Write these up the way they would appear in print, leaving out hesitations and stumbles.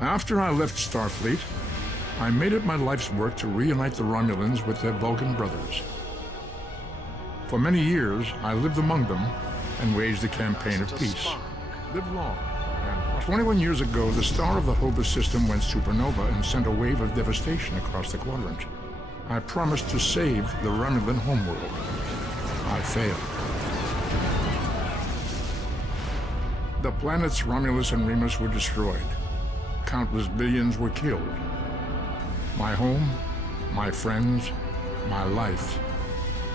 After I left Starfleet, I made it my life's work to reunite the Romulans with their Vulcan brothers. For many years, I lived among them and waged a campaign of peace. Live long. And 21 years ago, the star of the Hova system went supernova and sent a wave of devastation across the quadrant. I promised to save the Romulan homeworld. I failed. The planets Romulus and Remus were destroyed. Countless billions were killed. My home, my friends, my life,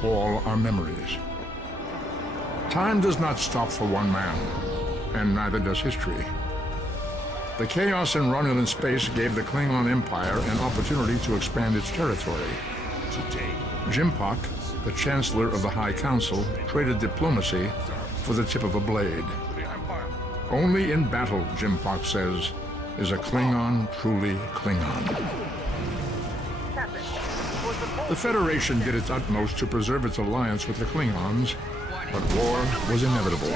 all are memories. Time does not stop for one man, and neither does history. The chaos in Romulan space gave the Klingon Empire an opportunity to expand its territory. Today, Jimpak, the Chancellor of the High Council, traded diplomacy for the tip of a blade. Only in battle, Jimpak says, is a Klingon truly Klingon. The Federation did its utmost to preserve its alliance with the Klingons, but war was inevitable.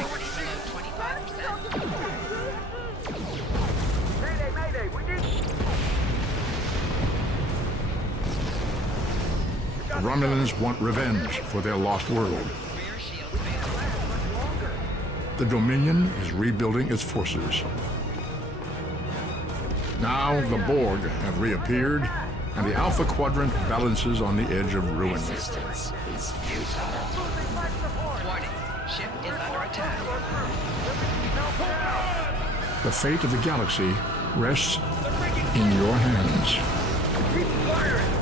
The Romulans want revenge for their lost world. The Dominion is rebuilding its forces. Now the Borg have reappeared, and the Alpha Quadrant balances on the edge of ruin. Resistance is futile. Warning, ship is under attack. The fate of the galaxy rests in your hands. keep firing!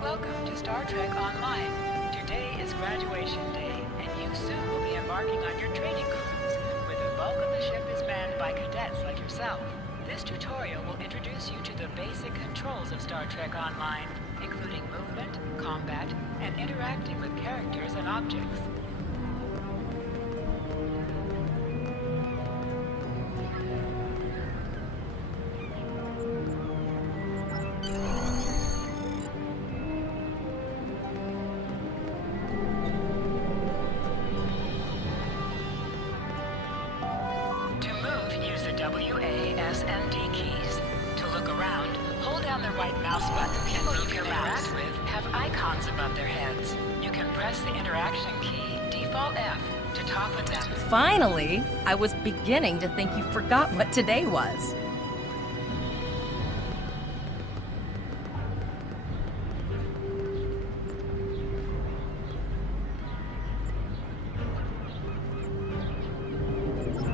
Welcome to Star Trek Online. Today is graduation day, and you soon will be embarking on your training cruise, where the bulk of the ship is manned by cadets like yourself. This tutorial will introduce you to the basic controls of Star Trek Online, including movement, combat, and interacting with characters and objects. W, A, S, and D keys. To look around, hold down the right mouse button. People you can interact with have icons above their heads. You can press the interaction key, default F, to talk with them. Finally! I was beginning to think you forgot what today was.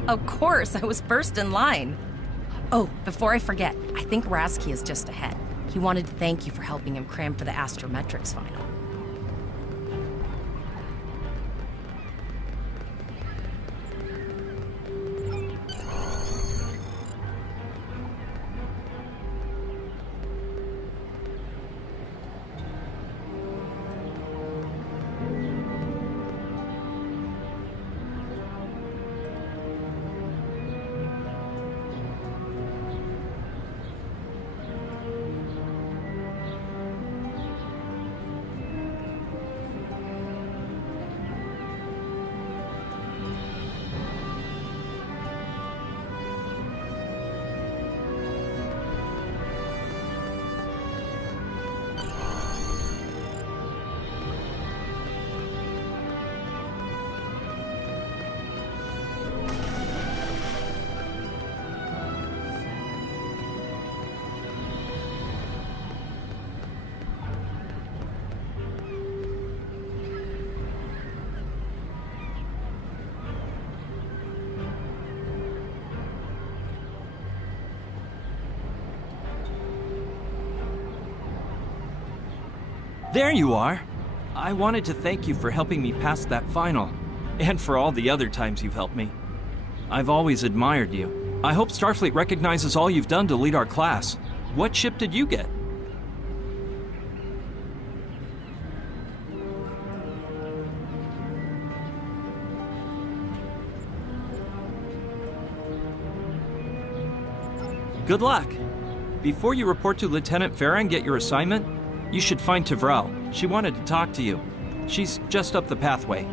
Of course, I was first in line. Oh, before I forget, I think Rasky is just ahead. He wanted to thank you for helping him cram for the astrometrics final. There you are! I wanted to thank you for helping me pass that final, and for all the other times you've helped me. I've always admired you. I hope Starfleet recognizes all you've done to lead our class. What ship did you get? Good luck! Before you report to Lieutenant Farah and get your assignment, you should find Tavral. She wanted to talk to you. She's just up the pathway.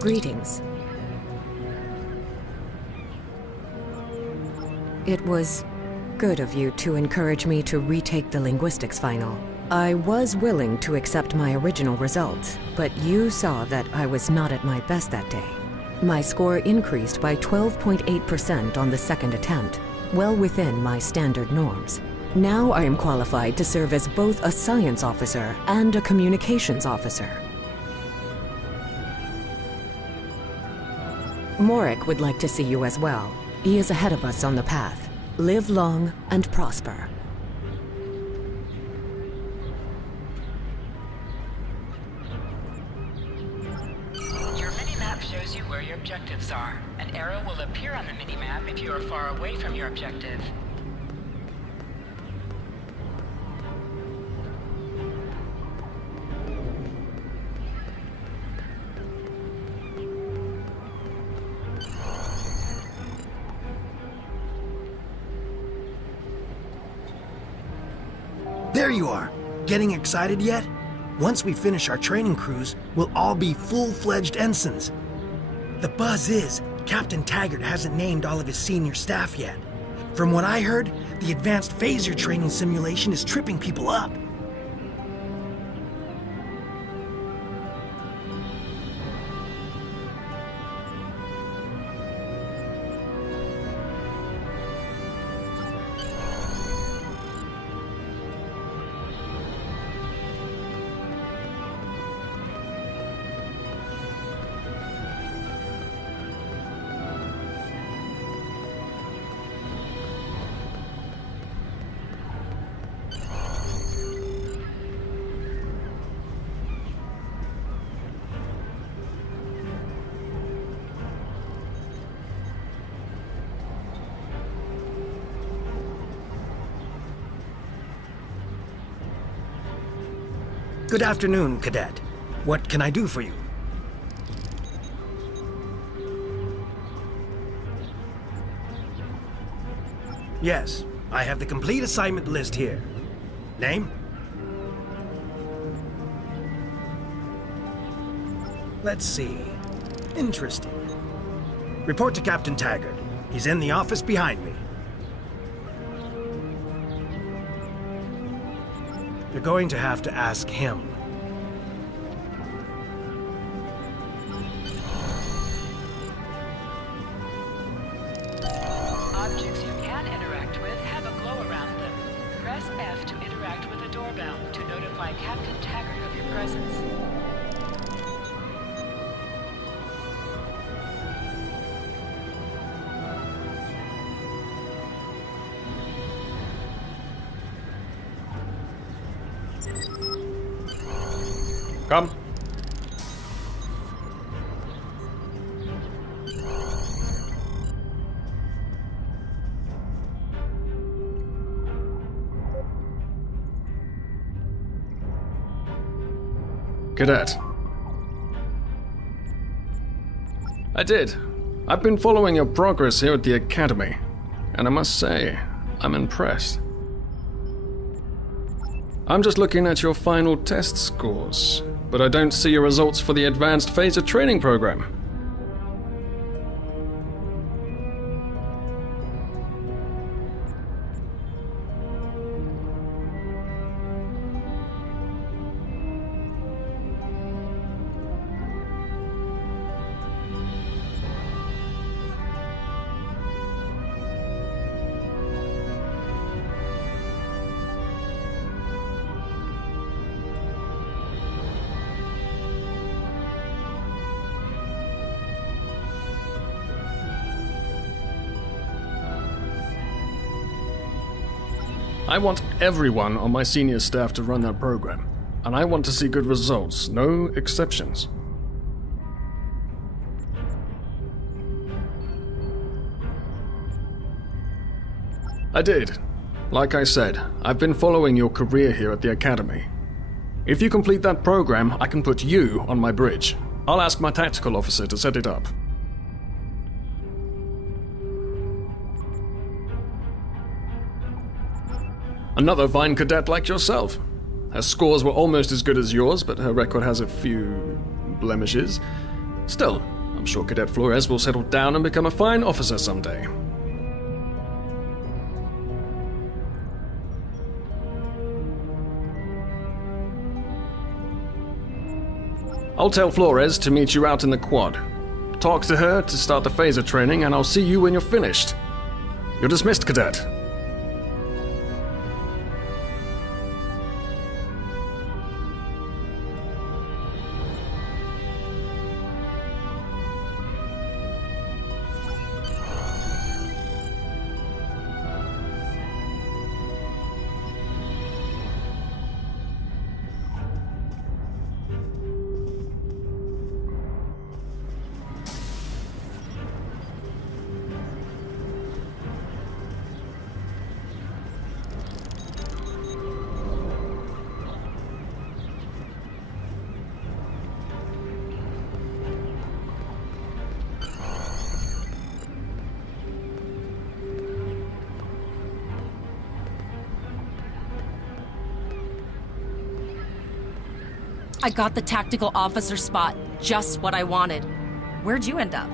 Greetings. It was good of you to encourage me to retake the linguistics final. I was willing to accept my original results, but you saw that I was not at my best that day. My score increased by 12.8% on the second attempt, well within my standard norms. Now I am qualified to serve as both a science officer and a communications officer. Morik would like to see you as well. He is ahead of us on the path. Live long and prosper. Your mini-map shows you where your objectives are. An arrow will appear on the mini-map if you are far away from your objective. There you are! Getting excited yet? Once we finish our training cruise, we'll all be full-fledged ensigns. The buzz is, Captain Taggart hasn't named all of his senior staff yet. From what I heard, the advanced phaser training simulation is tripping people up. Good afternoon, Cadet. What can I do for you? Yes, I have the complete assignment list here. Name? Let's see. Interesting. Report to Captain Taggart. He's in the office behind me. You're going to have to ask him. Objects you can interact with have a glow around them. Press F to interact with a doorbell to notify Captain Taggart of your presence. Come. Cadet. I did. I've been following your progress here at the Academy, and I must say, I'm impressed. I'm just looking at your final test scores, but I don't see your results for the Advanced Phaser Training Program. I want everyone on my senior staff to run that program, and I want to see good results, no exceptions. I did. Like I said, I've been following your career here at the Academy. If you complete that program, I can put you on my bridge. I'll ask my tactical officer to set it up. Another fine cadet like yourself. Her scores were almost as good as yours, but her record has a few blemishes. Still, I'm sure Cadet Flores will settle down and become a fine officer someday. I'll tell Flores to meet you out in the quad. Talk to her to start the phaser training, and I'll see you when you're finished. You're dismissed, Cadet. I got the tactical officer spot, just what I wanted. Where'd you end up?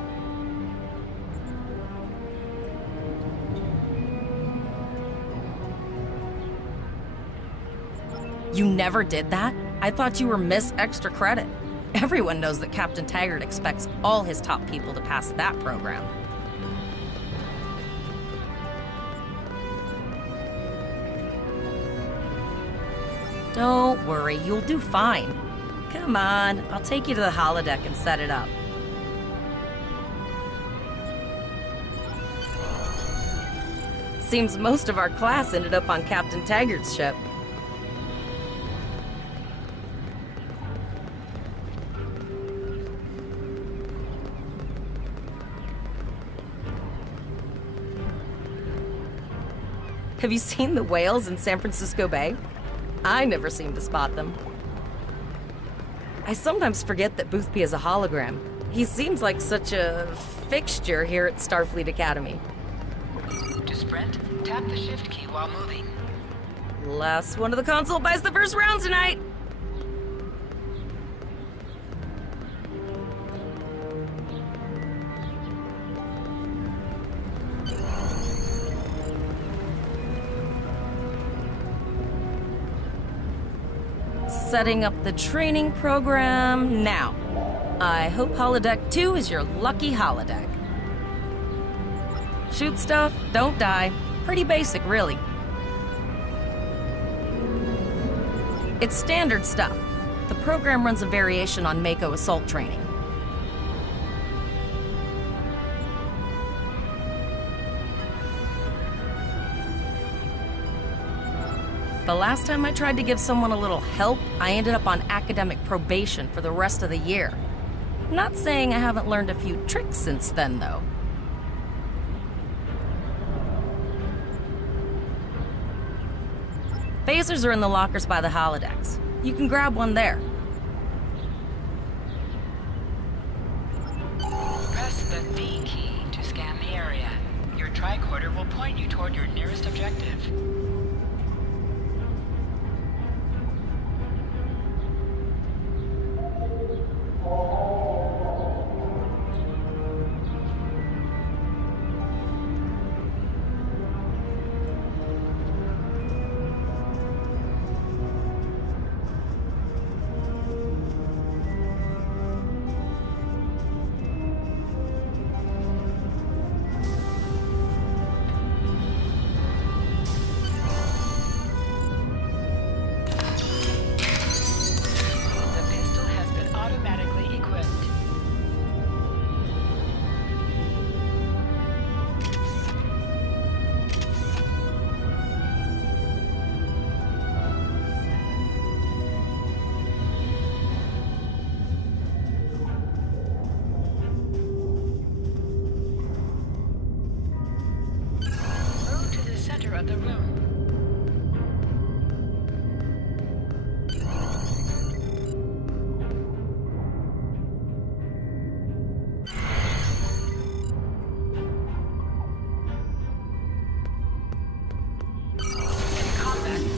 You never did that? I thought you were Miss Extra Credit. Everyone knows that Captain Taggart expects all his top people to pass that program. Don't worry, you'll do fine. Come on, I'll take you to the holodeck and set it up. Seems most of our class ended up on Captain Taggart's ship. Have you seen the whales in San Francisco Bay? I never seem to spot them. I sometimes forget that Boothby is a hologram. He seems like such a fixture here at Starfleet Academy. To sprint, tap the shift key while moving. Last one of the console buys the first round tonight! Setting up the training program now. I hope Holodeck 2 is your lucky holodeck. Shoot stuff, don't die. Pretty basic, really. It's standard stuff. The program runs a variation on Mako assault training. The last time I tried to give someone a little help, I ended up on academic probation for the rest of the year. Not saying I haven't learned a few tricks since then, though. Phasers are in the lockers by the holodecks. You can grab one there. Press the D key to scan the area. Your tricorder will point you toward your nearest objective.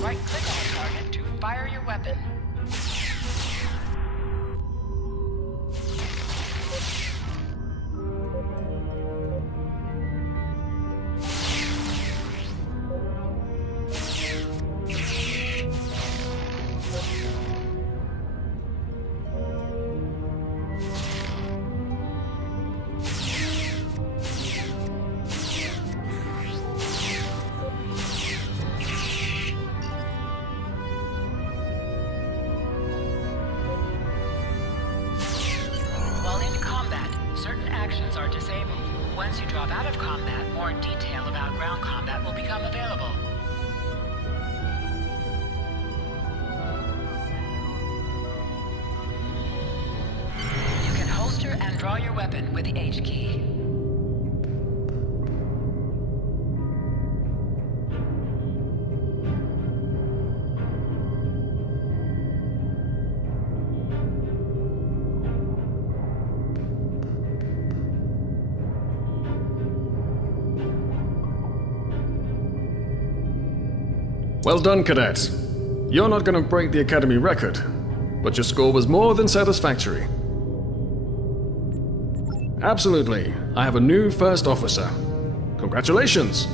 Right-click on the target to fire your weapon. While in combat, certain actions are disabled. Once you drop out of combat, more detail about ground combat will become available. You can holster and draw your weapon with the H key. Well done, Cadet. You're not going to break the Academy record, but your score was more than satisfactory. Absolutely. I have a new first officer. Congratulations.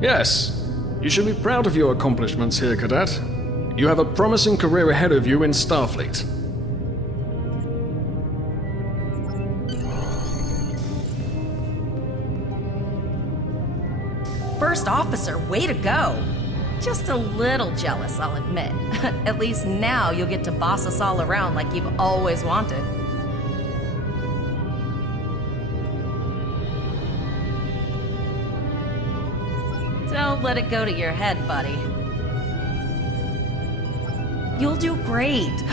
Yes, you should be proud of your accomplishments here, Cadet. You have a promising career ahead of you in Starfleet. First officer, way to go! Just a little jealous, I'll admit. At least now you'll get to boss us all around like you've always wanted. Don't let it go to your head, buddy. You'll do great.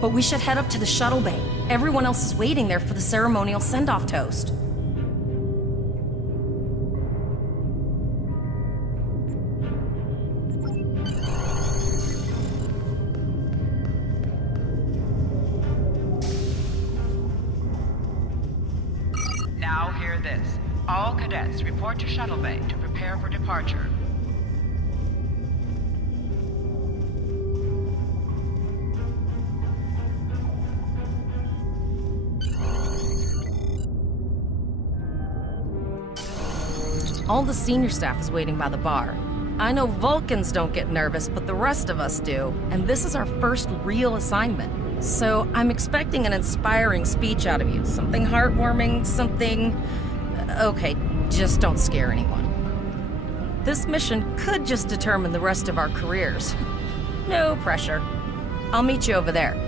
But we should head up to the shuttle bay. Everyone else is waiting there for the ceremonial send-off toast. Now hear this. All cadets report to shuttle bay to prepare for departure. All the senior staff is waiting by the bar. I know Vulcans don't get nervous, but the rest of us do. And this is our first real assignment. So I'm expecting an inspiring speech out of you. Something heartwarming, something... Okay, just don't scare anyone. This mission could just determine the rest of our careers. No pressure. I'll meet you over there.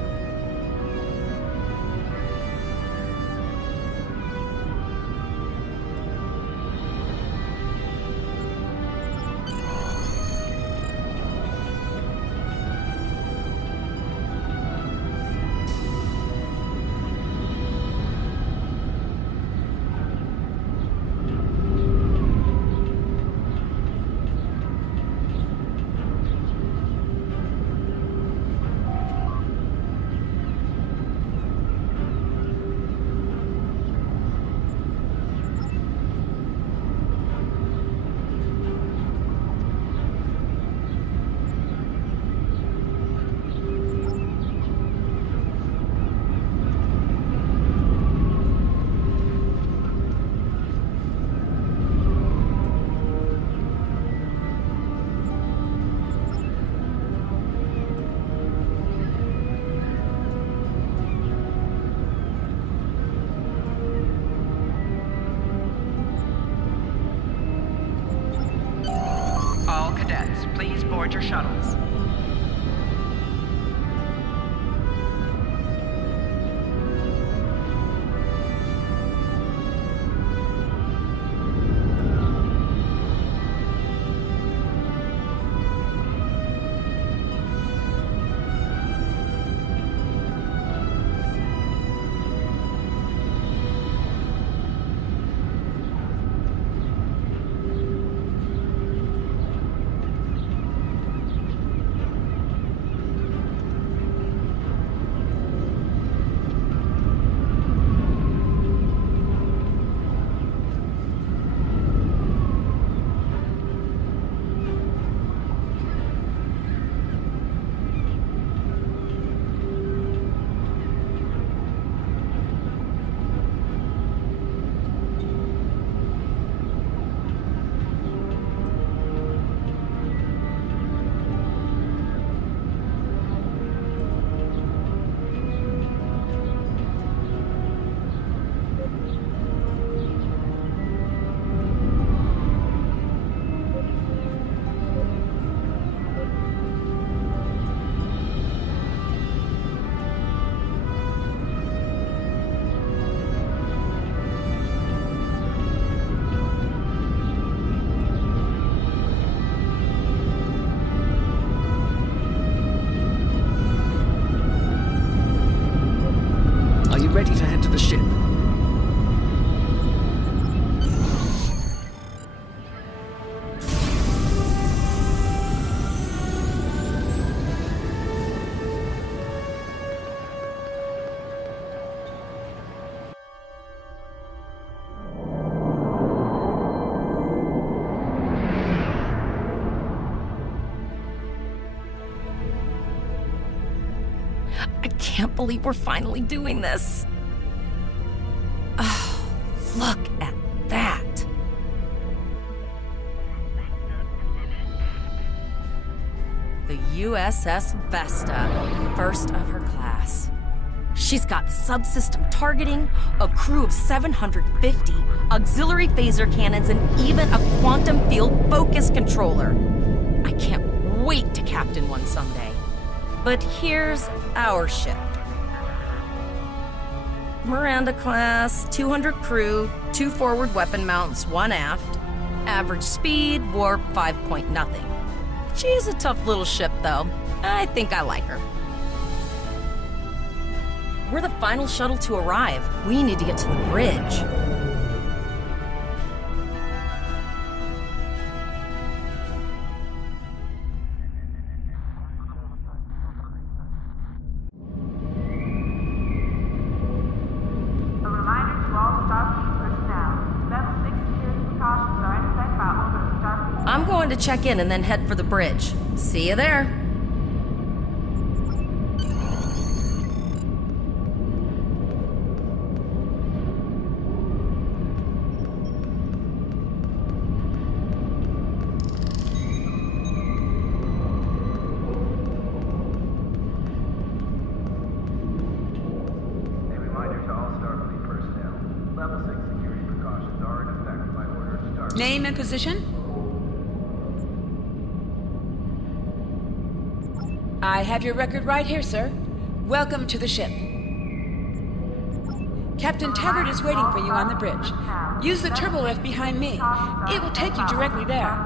All cadets, please board your shuttles. the ship. I can't believe we're finally doing this. Oh, look at that. The USS Vesta, first of her class. She's got subsystem targeting, a crew of 750, auxiliary phaser cannons, and even a quantum field focus controller. I can't wait to captain one someday. But here's our ship. Miranda class, 200 crew, 2 forward weapon mounts, 1 aft. Average speed, warp 5.0. She's a tough little ship, though. I think I like her. We're the final shuttle to arrive. We need to get to the bridge. I'm going to check in and then head for the bridge. See you there. Name and position? I have your record right here, sir. Welcome to the ship. Captain Taggart is waiting for you on the bridge. Use the turbo lift behind me. It will take you directly there.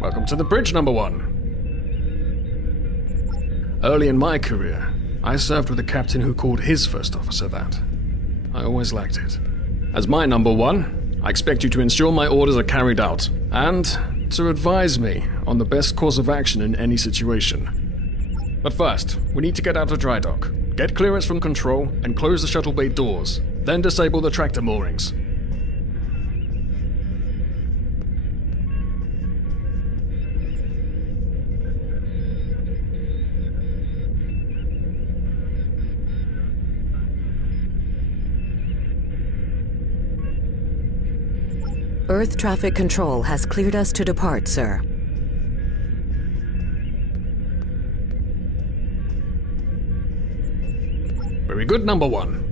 Welcome to the bridge, number 1. Early in my career, I served with a captain who called his first officer that. I always liked it. As my number 1, I expect you to ensure my orders are carried out, and to advise me on the best course of action in any situation. But first, we need to get out of dry dock, get clearance from control, and close the shuttle bay doors, then disable the tractor moorings. Earth traffic control has cleared us to depart, sir. Very good, number 1.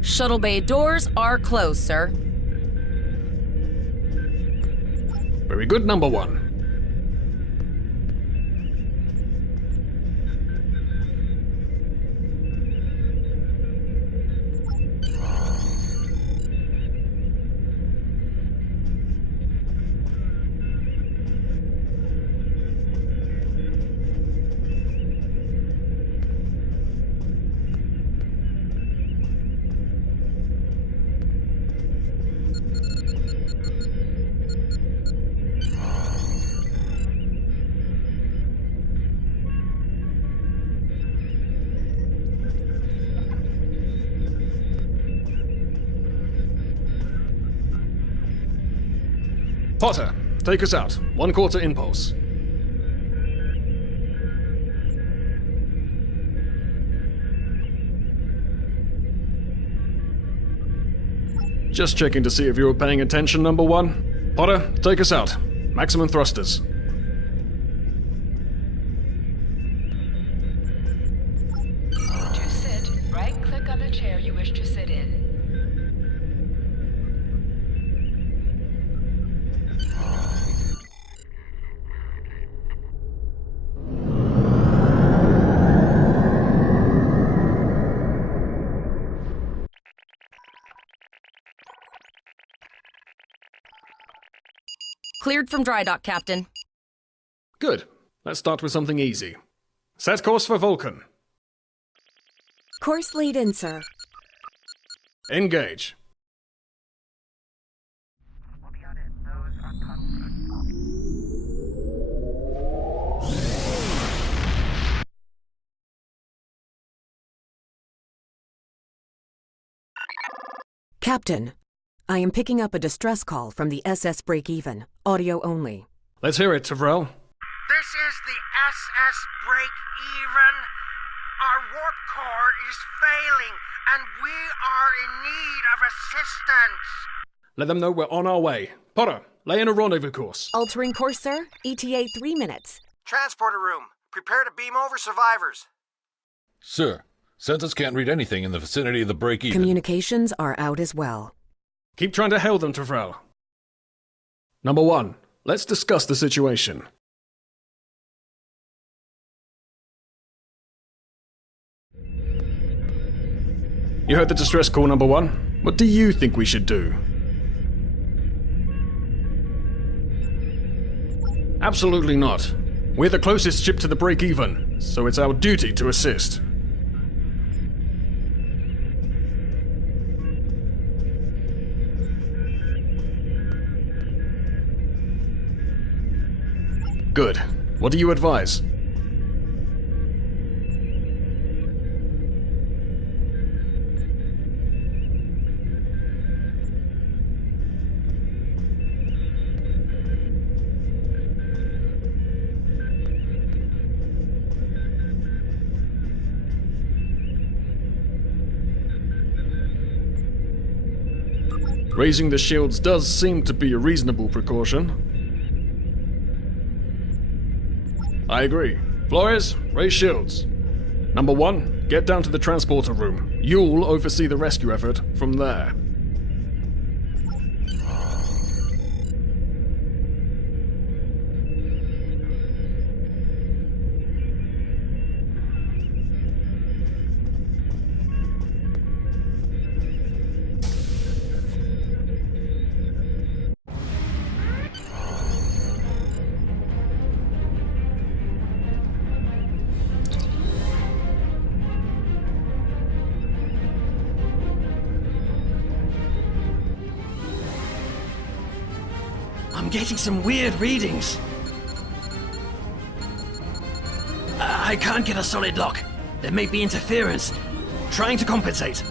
Shuttle bay doors are closed, sir. Very good, number 1. Potter, take us out. 1/4 impulse. Just checking to see if you were paying attention, number 1. Potter, take us out. Maximum thrusters. To sit, right-click on the chair you wish to sit in. Cleared from dry dock, Captain. Good. Let's start with something easy. Set course for Vulcan. Course laid in, sir. Engage. Captain, I am picking up a distress call from the SS break-even, audio only. Let's hear it, Tavrel. This is the SS break-even. Our warp core is failing, and we are in need of assistance. Let them know we're on our way. Potter, lay in a rendezvous course. Altering course, sir. ETA 3 minutes. Transporter room. Prepare to beam over survivors. Sir, Census can't read anything in the vicinity of the break-even. Communications are out as well. Keep trying to hail them, Tavrel. Number 1, let's discuss the situation. You heard the distress call, number 1. What do you think we should do? Absolutely not. We're the closest ship to the break-even, so it's our duty to assist. Good. What do you advise? Raising the shields does seem to be a reasonable precaution. I agree. Flores, raise shields. Number 1, get down to the transporter room. You'll oversee the rescue effort from there. I'm getting some weird readings. I can't get a solid lock. There may be interference. Trying to compensate.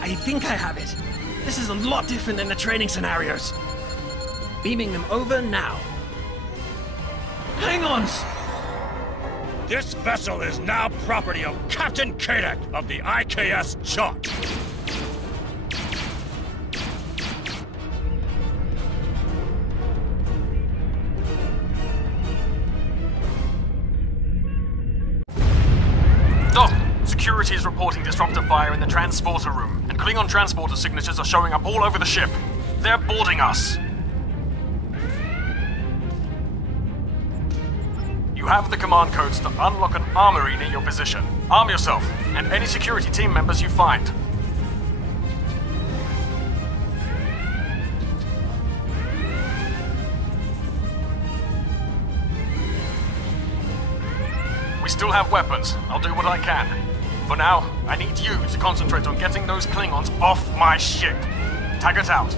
I think I have it. This is a lot different than the training scenarios. Beaming them over now. Hang on! This vessel is now property of Captain Kodak of the IKS Chalk. Security is reporting disruptor fire in the transporter room, and Klingon transporter signatures are showing up all over the ship. They're boarding us. You have the command codes to unlock an armory near your position. Arm yourself, and any security team members you find. We still have weapons. I'll do what I can. For now, I need you to concentrate on getting those Klingons off my ship. Taggart out.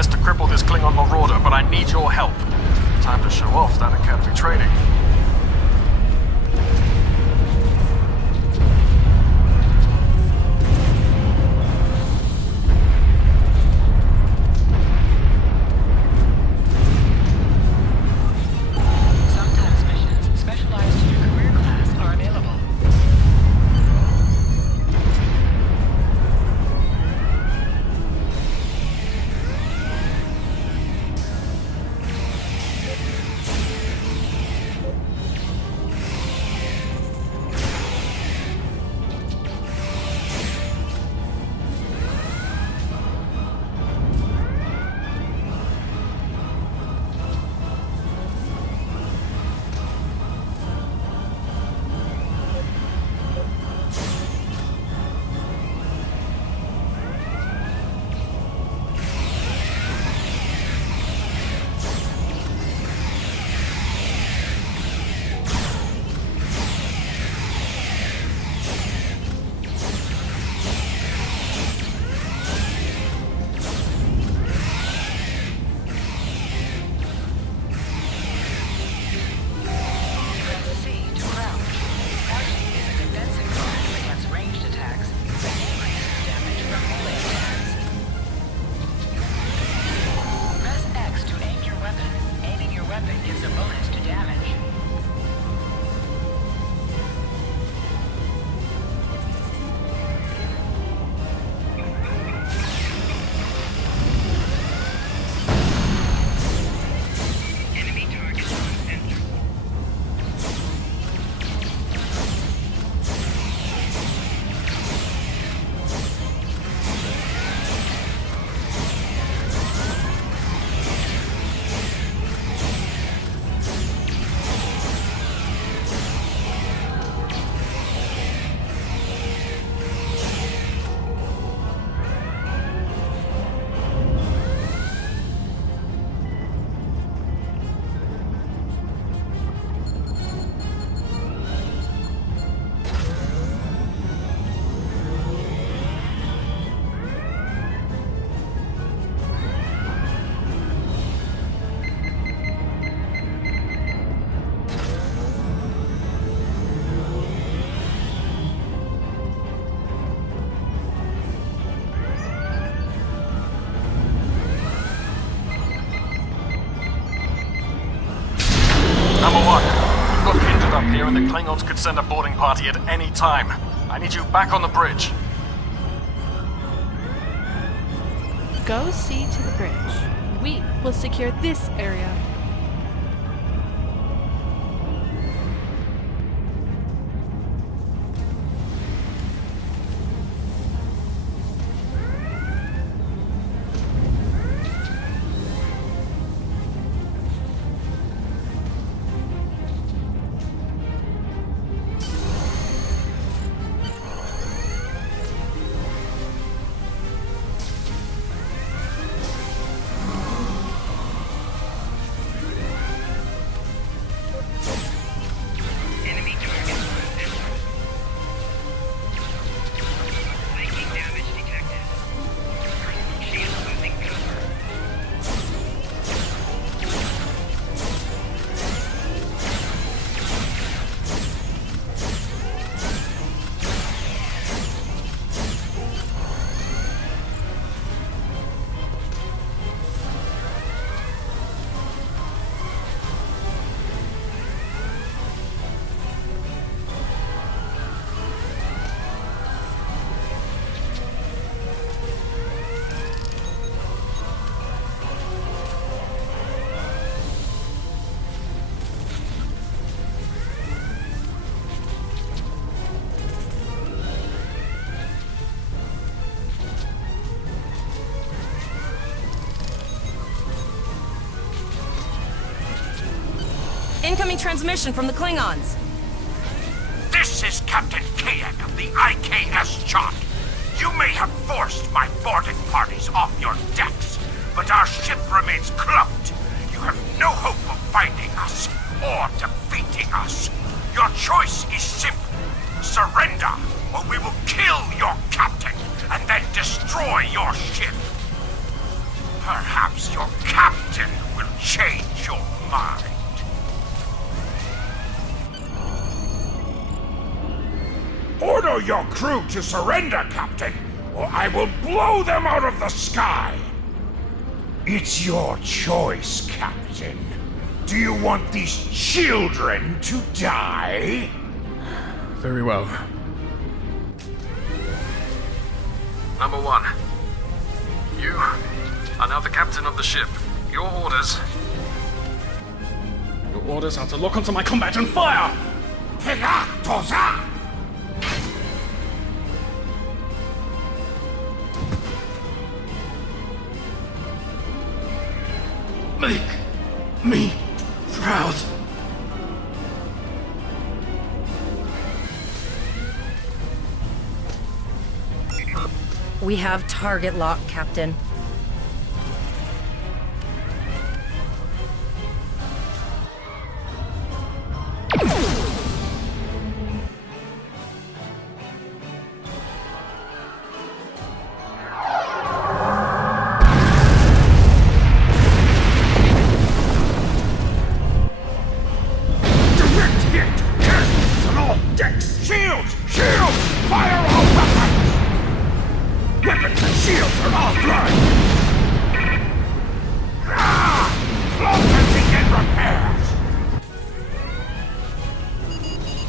best to cripple this Klingon marauder, but I need your help. Time to show off that academy training. Sometimes missions specialized to your career class are available. Number one, we've got Kindred up here and the Klingons could send a boarding party at any time. I need you back on the bridge. Go see to the bridge. We will secure this area. Incoming transmission from the Klingons. This is Captain Kayak of the IKS Chart. You may have forced my boarding parties off your decks, but our ship remains cloaked. You have no hope of finding us or defeating us. Your choice is simple. Surrender, or we will kill your captain and then destroy your ship. Perhaps Unless your captain will change your mind. Order your crew to surrender, Captain, or I will blow them out of the sky! It's your choice, Captain. Do you want these children to die? Very well. Number 1. You are now the captain of the ship. Your orders... Your orders are to lock onto my combat and fire! Make me proud. We have target lock, Captain.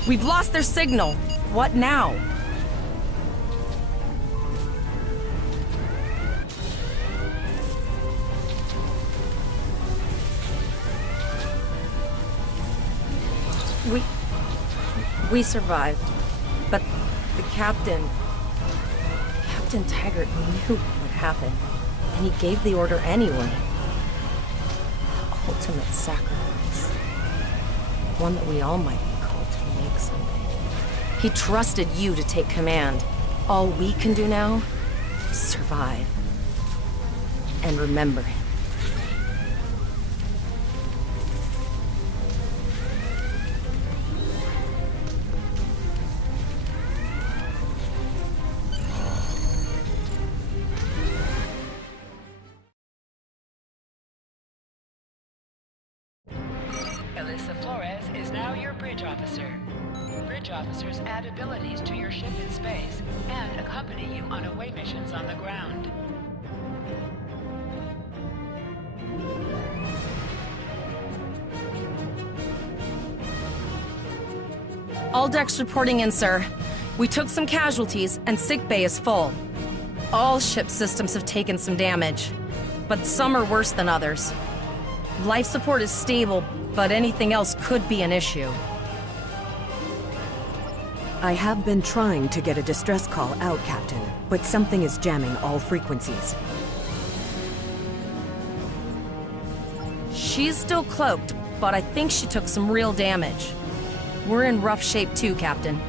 We've lost their signal. What now? We survived. But the Captain Taggart knew what happened. And he gave the order anyway. The ultimate sacrifice. One that we all might be called to make someday. He trusted you to take command. All we can do now is survive. And remember him. Officers add abilities to your ship in space and accompany you on away missions on the ground. All decks reporting in, sir. We took some casualties and sickbay is full. All ship systems have taken some damage, but some are worse than others. Life support is stable, but anything else could be an issue. I have been trying to get a distress call out, Captain, but something is jamming all frequencies. She's still cloaked, but I think she took some real damage. We're in rough shape too, Captain.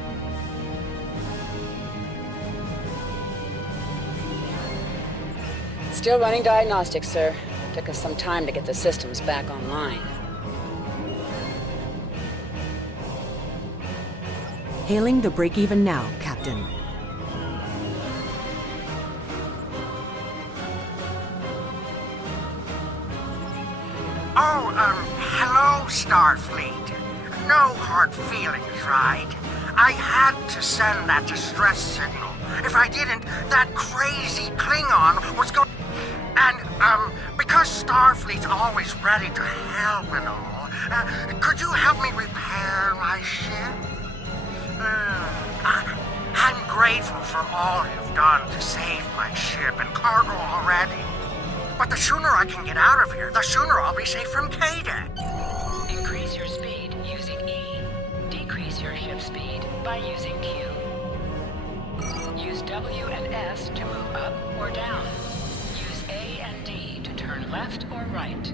Still running diagnostics, sir. Took us some time to get the systems back online. Hailing the break-even now, Captain. Oh, hello, Starfleet. No hard feelings, right? I had to send that distress signal. If I didn't, that crazy Klingon was going... And, because Starfleet's always ready to help and all, could you help me repair my ship? I'm grateful for all you've done to save my ship and cargo already. But the sooner I can get out of here, the sooner I'll be safe from K-Deck. Increase your speed using E. Decrease your ship speed by using Q. Use W and S to move up or down. Use A and D to turn left or right.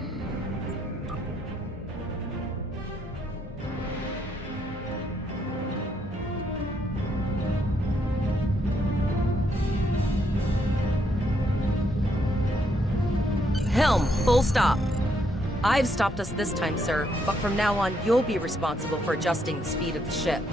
Helm, full stop. I've stopped us this time, sir, but from now on, you'll be responsible for adjusting the speed of the ship.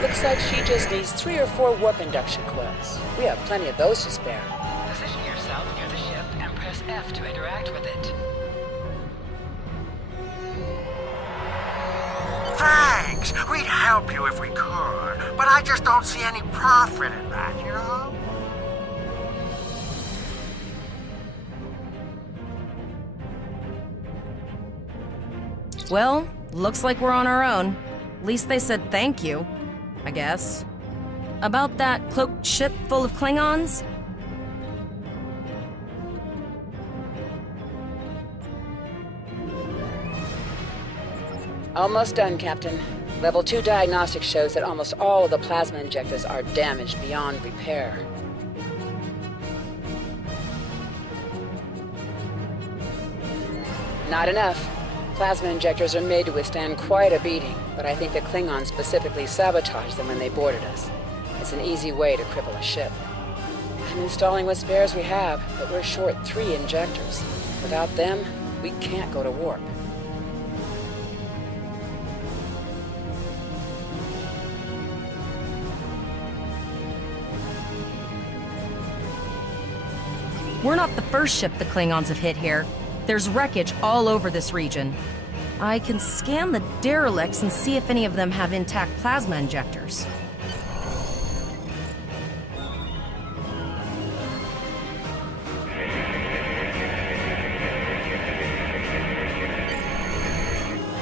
Looks like she just needs 3 or 4 warp induction coils. We have plenty of those to spare. Position yourself near the ship and press F to interact with it. Thanks! We'd help you if we could, but I just don't see any profit in that, you know? Well, looks like we're on our own. At least they said thank you, I guess. About that cloaked ship full of Klingons? Almost done, Captain. Level 2 diagnostics shows that almost all of the plasma injectors are damaged beyond repair. Not enough. Plasma injectors are made to withstand quite a beating, but I think the Klingons specifically sabotaged them when they boarded us. It's an easy way to cripple a ship. I'm installing what spares we have, but we're short 3 injectors. Without them, we can't go to warp. We're not the first ship the Klingons have hit here. There's wreckage all over this region. I can scan the derelicts and see if any of them have intact plasma injectors.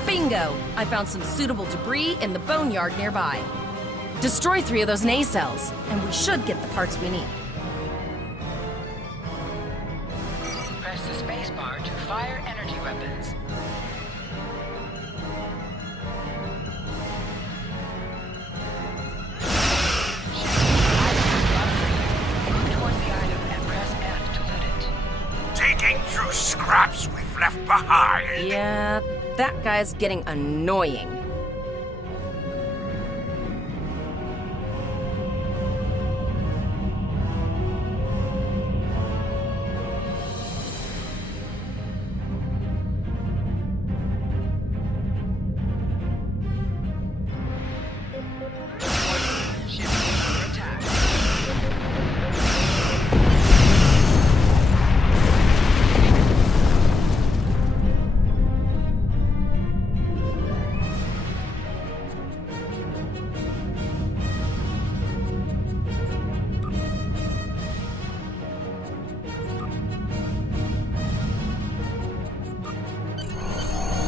Bingo! I found some suitable debris in the boneyard nearby. Destroy 3 of those nacelles, and we should get the parts we need. Press the spacebar to fire energy weapons. Move towards the item and press F to loot it. Digging through scraps we've left behind. Yeah, that guy's getting annoying.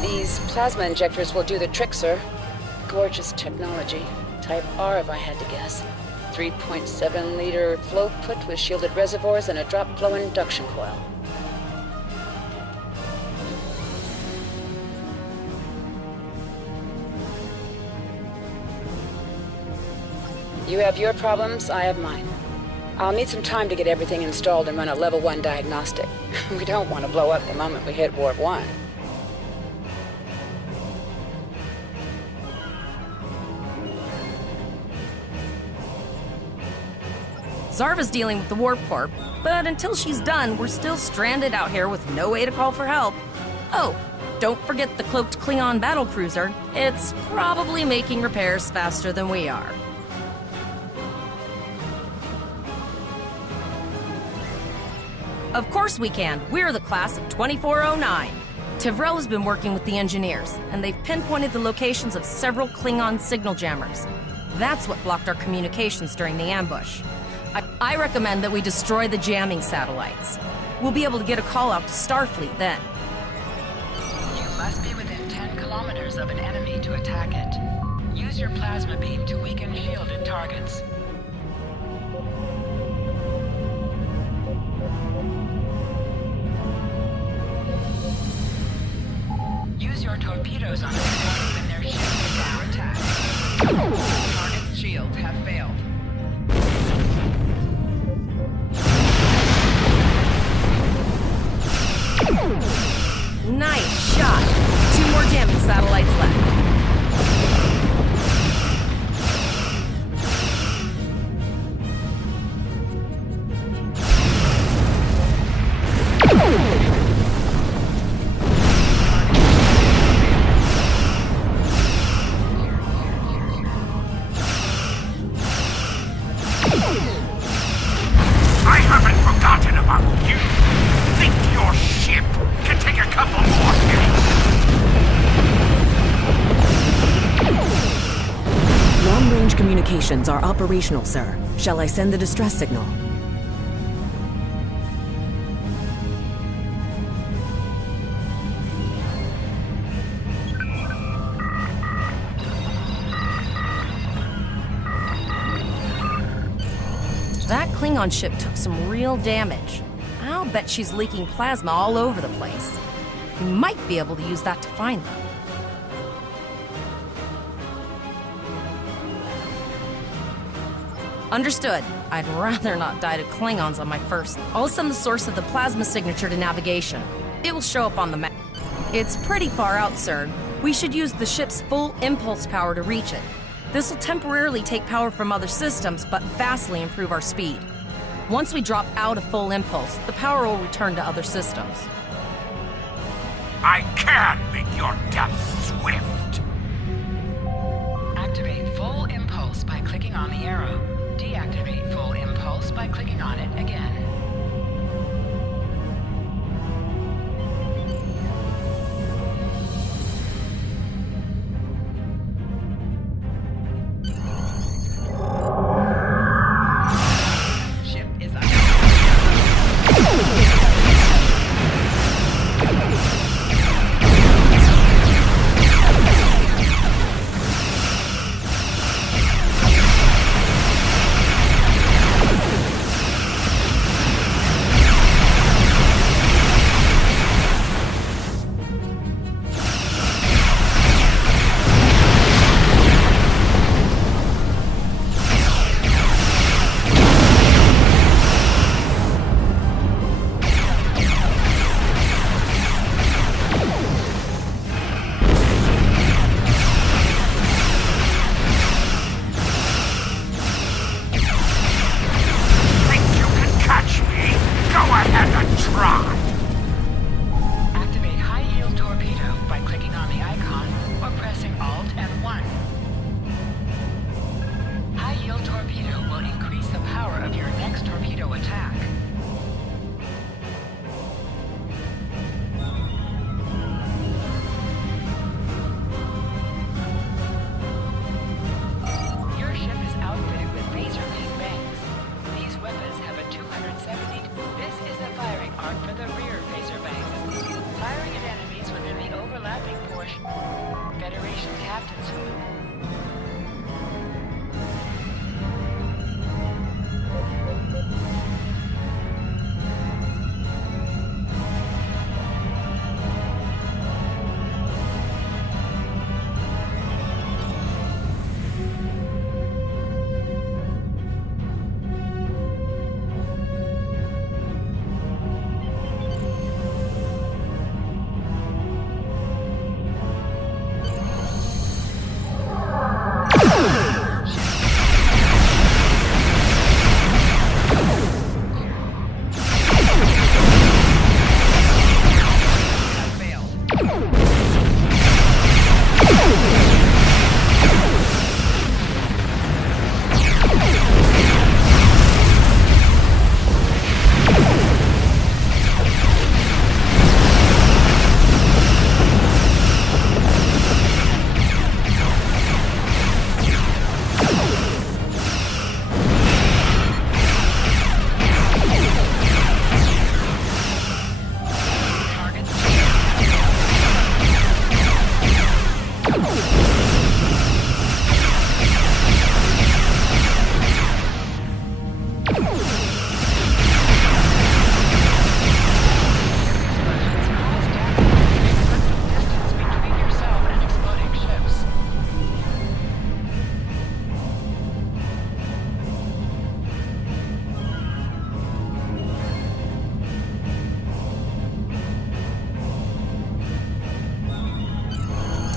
These plasma injectors will do the trick, sir. Gorgeous technology. Type R, if I had to guess. 3.7-liter flow put with shielded reservoirs and a drop flow induction coil. You have your problems, I have mine. I'll need some time to get everything installed and run a level 1 diagnostic. We don't want to blow up the moment we hit Warp 1. Zarva's dealing with the Warp Corp, but until she's done, we're still stranded out here with no way to call for help. Oh, don't forget the cloaked Klingon battlecruiser. It's probably making repairs faster than we are. Of course we can. We're the class of 2409. Tivrel has been working with the engineers, and they've pinpointed the locations of several Klingon signal jammers. That's what blocked our communications during the ambush. I recommend that we destroy the jamming satellites. We'll be able to get a call out to Starfleet then. You must be within 10 kilometers of an enemy to attack it. Use your plasma beam to weaken shielded targets. Use your torpedoes on them when their shields are under attack. Target's shields have failed. communications are operational, sir. Shall I send the distress signal? That Klingon ship took some real damage. I'll bet she's leaking plasma all over the place. We might be able to use that to find them. Understood. I'd rather not die to Klingons on my first. I'll send the source of the plasma signature to navigation. It will show up on the map. It's pretty far out, sir. We should use the ship's full impulse power to reach it. This will temporarily take power from other systems, but vastly improve our speed. Once we drop out of full impulse, the power will return to other systems. I can make your death swift. Activate full impulse by clicking on the arrow. Deactivate full impulse by clicking on it again. Ship is up.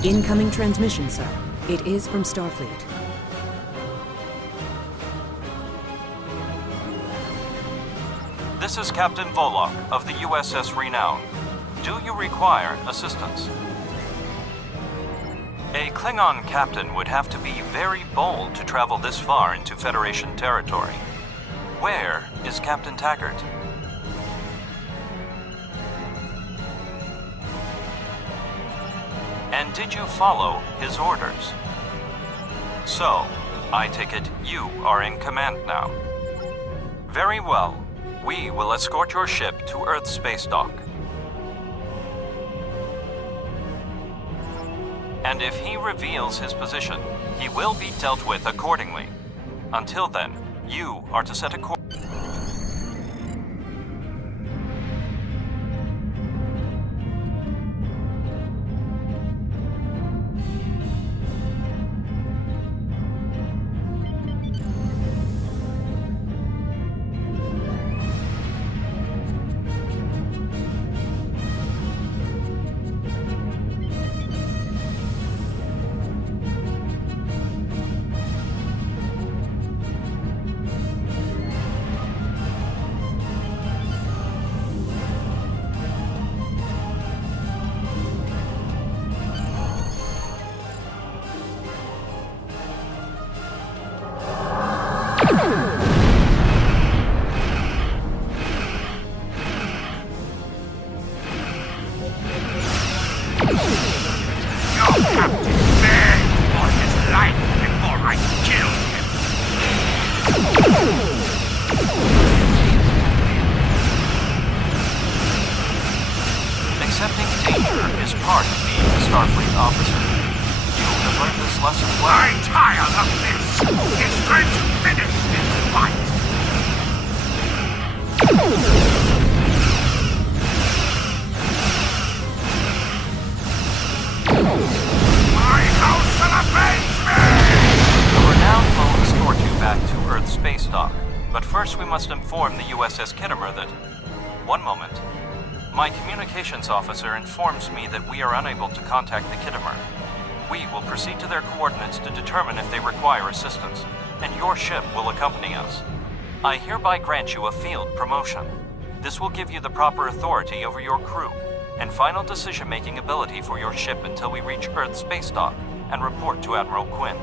Incoming transmission, sir. It is from Starfleet. This is Captain Volok of the USS Renown. Do you require assistance? A Klingon captain would have to be very bold to travel this far into Federation territory. Where is Captain Taggart? And did you follow his orders? So, I take it you are in command now. Very well. We will escort your ship to Earth's space dock. And if he reveals his position, he will be dealt with accordingly. Until then, you are to set a course. Accepting danger is part of being a Starfleet officer. You have learned this lesson well. I'm tired of this! It's time to finish this fight! My house will avenge me! The renowned will escort you back to Earth's space dock, but first we must inform the USS Kittimer that... One moment. My communications officer informs me that we are unable to contact the Kittimer. We will proceed to their coordinates to determine if they require assistance, and your ship will accompany us. I hereby grant you a field promotion. This will give you the proper authority over your crew, and final decision-making ability for your ship until we reach Earth's space dock and report to Admiral Quinn.